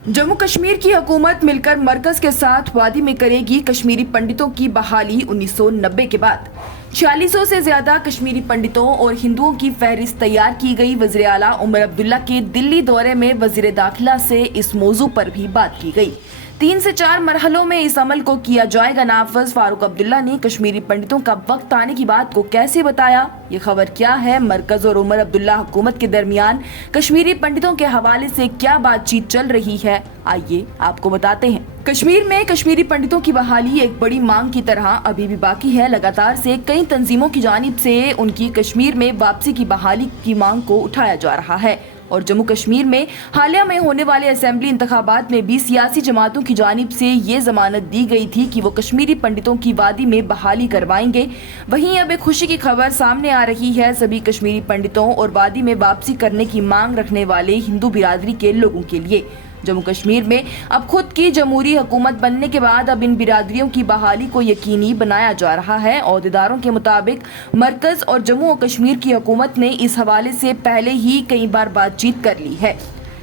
जम्मू कश्मीर की हुकूमत मिलकर मरकज के साथ वादी में करेगी कश्मीरी पंडितों की बहाली। 1990 के बाद 4600 से ज्यादा कश्मीरी पंडितों और हिंदुओं की फहरिस्त तैयार की गई। वज़ीर आला उमर अब्दुल्ला के दिल्ली दौरे में वज़ीर दाखिला से इस मौजू पर भी बात की गई। 3 से 4 मरहलों में इस अमल को किया जाएगा नाफिज। फारूक अब्दुल्ला ने कश्मीरी पंडितों का वक्त आने की बात को कैसे बताया, ये खबर क्या है, मरकज और उमर अब्दुल्ला हुकूमत के दरमियान कश्मीरी पंडितों के हवाले से क्या बातचीत चल रही है, आइए आपको बताते हैं। कश्मीर में कश्मीरी पंडितों की बहाली एक बड़ी मांग की तरह अभी भी बाकी है। लगातार से कई तंजीमों की जानिब से उनकी कश्मीर में वापसी की बहाली की मांग को उठाया जा रहा है और जम्मू कश्मीर में हालिया में होने वाले असेंबली इंतखाबात में भी सियासी जमातों की जानिब से ये जमानत दी गई थी कि वो कश्मीरी पंडितों की वादी में बहाली करवाएंगे। वहीं अब एक खुशी की खबर सामने आ रही है सभी कश्मीरी पंडितों और वादी में वापसी करने की मांग रखने वाले हिंदू बिरादरी के लोगों के लिए। जम्मू कश्मीर में अब खुद की जमहूरी हुकूमत बनने के बाद अब इन बिरादरियों की बहाली को यकीनी बनाया जा रहा है। ओहदेदारों के मुताबिक मरकज और जम्मू और कश्मीर की हुकूमत ने इस हवाले से पहले ही कई बार बातचीत कर ली है।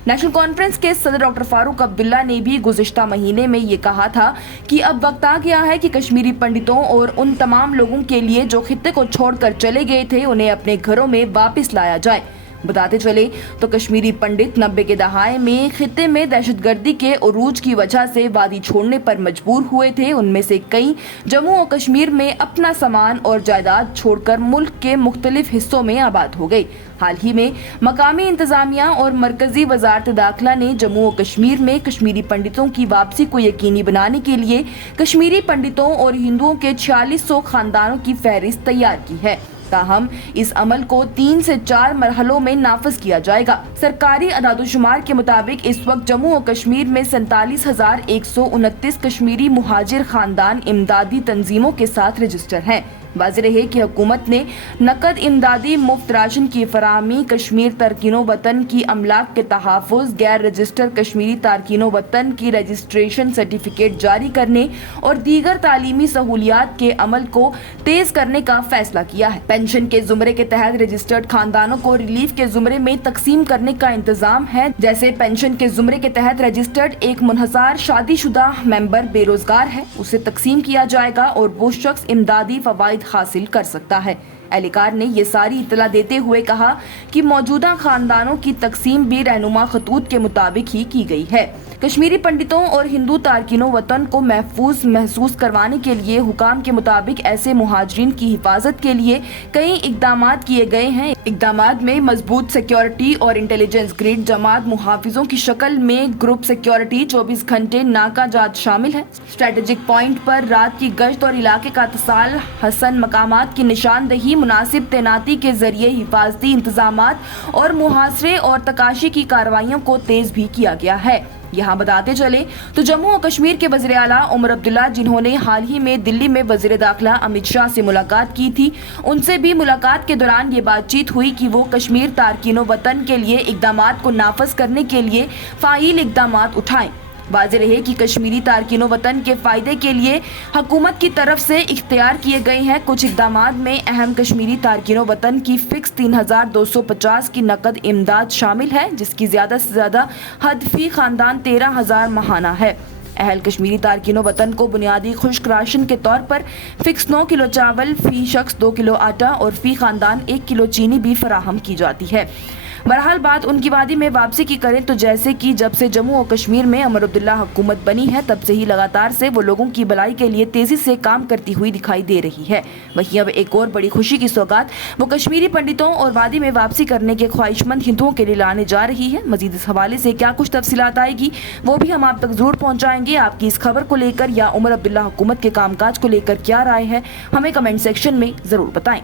नेशनल कॉन्फ्रेंस के सदर डॉक्टर फारूक अब्दुल्ला ने भी गुज़िश्ता महीने में ये कहा था कि अब वक्त आ गया है कि कश्मीरी पंडितों और उन तमाम लोगों के लिए जो खित्ते को छोड़कर चले गए थे उन्हें अपने घरों में वापस लाया जाए। बताते चले तो कश्मीरी पंडित 90 के दहाके में खित्ते में दहशतगर्दी के उरूज की वजह से वादी छोड़ने पर मजबूर हुए थे। उनमें से कई जम्मू और कश्मीर में अपना सामान और जायदाद छोड़कर मुल्क के मुख्तलिफ हिस्सों में आबाद हो गए। हाल ही में मकामी इंतजामिया और मरकजी वजारत दाखिला ने जम्मू और कश्मीर में कश्मीरी पंडितों की वापसी को यकीनी बनाने के लिए कश्मीरी पंडितों और हिंदुओं के 4600 खानदानों की फहरिस्त तैयार की है। ताहम इस अमल को 3 से 4 मरहलों में नाफिज किया जाएगा। सरकारी अदादोशुमार के मुताबिक इस वक्त जम्मू और कश्मीर में 47,129 कश्मीरी मुहाजिर खानदान इमदादी तंजीमों के साथ रजिस्टर हैं। वाज़ेह रहे कि हुकूमत ने नकद इमदादी मुफ्त राशन की फराहमी, कश्मीर तारकीनो वतन की अमलाक के तहफ़्फ़ुज़, गैर रजिस्टर कश्मीरी तारकीनो वतन की रजिस्ट्रेशन सर्टिफिकेट जारी करने और दीगर तालीमी सहूलियात के अमल को तेज करने का फैसला किया है। पेंशन के जुमरे के तहत रजिस्टर्ड खानदानों को रिलीफ के जुमरे में तकसीम करने का इंतजाम है। जैसे पेंशन के जुमरे के तहत रजिस्टर्ड एक मुनहसार शादीशुदा मेंबर बेरोजगार है, उसे तकसीम किया जाएगा और वो शख्स इमदादी फवाइद हासिल कर सकता है। एहलकार ने ये सारी इतला देते हुए कहा कि मौजूदा खानदानों की तकसीम भी रहनुमा खतूत के मुताबिक ही की गई है। कश्मीरी पंडितों और हिंदू तारकीनों वतन को महफूज महसूस करवाने के लिए हुकाम के मुताबिक ऐसे मुहाजिरीन की हिफाजत के लिए कई इकदामात किए गए हैं। इकदामात में मजबूत सिक्योरिटी और इंटेलिजेंस ग्रिड, जमात मुहाफिजों की शक्ल में ग्रुप सिक्योरिटी, 24 घंटे नाका जात शामिल है। स्ट्रेटेजिक पॉइंट पर रात की गश्त और इलाके का इत्तिसाल, हसन मकामात की निशानदही, मुनासिब तैनाती के जरिए हिफाजती इंतजामात और मुहासरे और तकाशी की कार्रवाइयों को तेज भी किया गया है। यहाँ बताते चले तो जम्मू और कश्मीर के वज़ीर आला उमर अब्दुल्ला, जिन्होंने हाल ही में दिल्ली में वज़ीर दाखिला अमित शाह से मुलाकात की थी, उनसे भी मुलाकात के दौरान ये बातचीत हुई कि वो कश्मीर तारकीनो वतन के लिए इकदामात को नाफिज करने के लिए फ़ाइल इकदामात उठाएं। वाज़ेह रहे कि कश्मीरी तारकीनो वतन के फ़ायदे के लिए हुकूमत की तरफ से इख्तियार किए गए हैं कुछ इकदामात में अहम कश्मीरी तारकीनो वतन की फ़िक्स 3,250 की नकद इमदाद शामिल है, जिसकी ज़्यादा से ज़्यादा हद फ़ी ख़ानदान 13,000 माहाना है। अहल कश्मीरी तारकीनो वतन को बुनियादी खुश्क राशन के तौर पर फ़िक्स 9 किलो चावल, फ़ी शख्स 2 किलो आटा और फ़ी ख़ानदान 1 किलो चीनी भी फराहम की जाती है। बहरहाल बात उनकी वादी में वापसी की करें तो जैसे कि जब से जम्मू और कश्मीर में उमर अब्दुल्ला हुकूमत बनी है तब से ही लगातार से वो लोगों की भलाई के लिए तेजी से काम करती हुई दिखाई दे रही है। वहीं अब एक और बड़ी खुशी की सौगात वो कश्मीरी पंडितों और वादी में वापसी करने के ख्वाहिशमंद हिंदुओं के लिए लाने जा रही है। मजीद इस हवाले से क्या कुछ तफसीलात आएगी वो भी हम आप तक जरूर पहुँचाएंगे। आपकी इस खबर को लेकर या उमर अब्दुल्ला हुकूमत के कामकाज को लेकर क्या राय है, हमें कमेंट सेक्शन में जरूर बताएं।